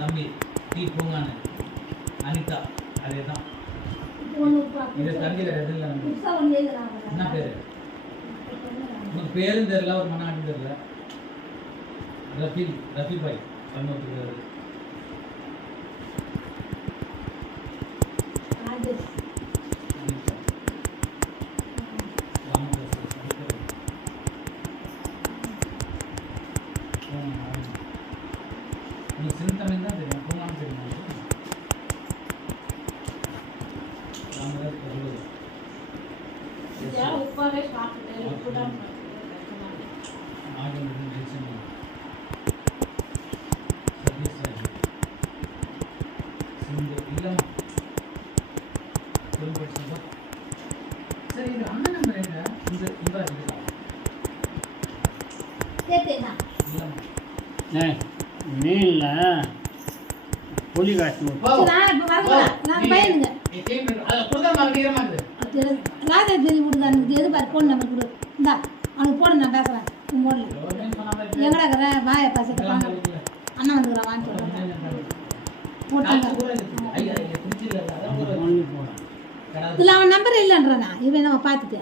தம்பி டீ பூங்கானு அனிதா அதேதான். இது தம்பி வேற எதுவும் இல்லை. என்ன பேரு உனக்கு? பேரும் தெரியல, ஒரு மனாடி தெரியல. ரஃபி பாய் கண்ணூர். நீ சிந்தமிழ் தான் தெரியும், பூங்கான்னு தெரியும். சரி, இது அண்ணன் நம்பர் எங்க? இந்த மீன்ல புளி காசு எது பாரு போன் நம்பர் கொடு. இந்தா அவனுக்கு போன நான் பேசுறேன். எங்கடா இருக்கிற வாய பாசிட்டு வாங்க. அண்ணா வந்துக்கிறான் வாங்கி போட்டாங்க. இதில் அவன் நம்பர் இல்லைன்றானா? இவன் நம்ம பார்த்துட்டு